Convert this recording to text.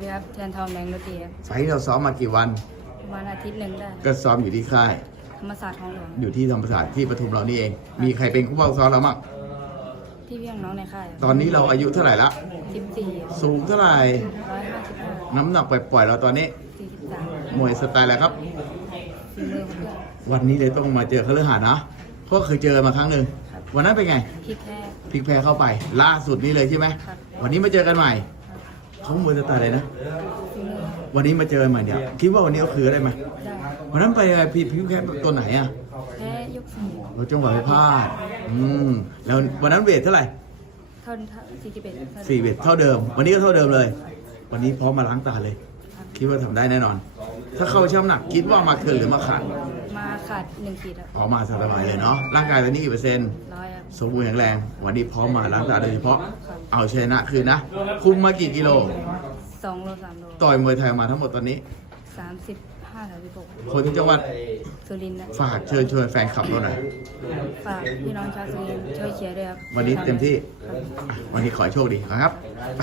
สดีครับแทนทองแดงดนตรีครับไฟล์เราซ้อมมากี่วัน ประมาณอาทิตย์หนึ่งได้ก็ซ้อมอยู่ที่ค่าย ธรรมศาสตร์ของหลวงอยู่ที่ธรรมศาสตร์ที่ปทุมเรานี่เอง มีใครเป็นคู่เป้าซ้อมเราบ้างที่เพียงน้องในค่ายตอนนี้เราอายุเท่าไหร่ละ สิบสี่สูงเท่าไหร่ ร้อยห้าสิบห้าน้ำหนักปล่อยๆเราตอนนี้ สี่สิบสามมวยสไตล์อะไรครับ ฝีมือของเพื่อนวันนี้เลยต้องมาเจอเขาเลือหานะเพราะเคยเจอมาครั้งหนึ่ง วันนั้นเป็นไงพริกแค่ พลิกแพ้เข้าไป ล่าสุดนี้เลยใช่ไหม ครับ วันนี้มาเจอกันใหม่ครับ เขามวยสไตล์อะไรนะฝีมือวันนี้มาเจอกันใหม่เนี่ย คิดว่าวันนี้เขาคือได้ไหมได้วันนั้นไปไงพี่พลิกแพ้ตัวไหนอะแพ้ยกสี่เราจังหวะไปพลาด อืม แล้ววันนั้นเวทเท่าไหร่เท่าสี่สิบเอ็ดสี่เวทเท่าเดิม วันนี้ก็เท่าเดิมเลย วันนี้พร้อมมาล้างตาเลย คิดว่าทำได้แน่นอน ถ้าเข้าช่ำหนักคิดว่ามาเกินหรือมาขาด มาขาดหนึ่งขีดครับออกมาสบายเลยเนาะ ร่างกายตอนนี้กี่เปอร์เซ็นต์ร้อยครับ สมบูรณ์แข็งแรง วันนี้พร้อมมาล้างตาโดยเฉพาะเอาชนะคืนนะ คุมมากี่กิโล สองโลสามโลต่อยมวยไทยมาทั้งหมดตอนนี้ สามสิบห้าสามสิบหกคนที่จังหวัดสุรินทร์นะฝากเชิญชวนแฟนคลับเราหน่อยฝากพี่น้องชาวสุรินทร์ช่วยเชียร์ด้วยครับวันนี้เต็มที่ครับอะวันนี้ขอให้โชคดีครับ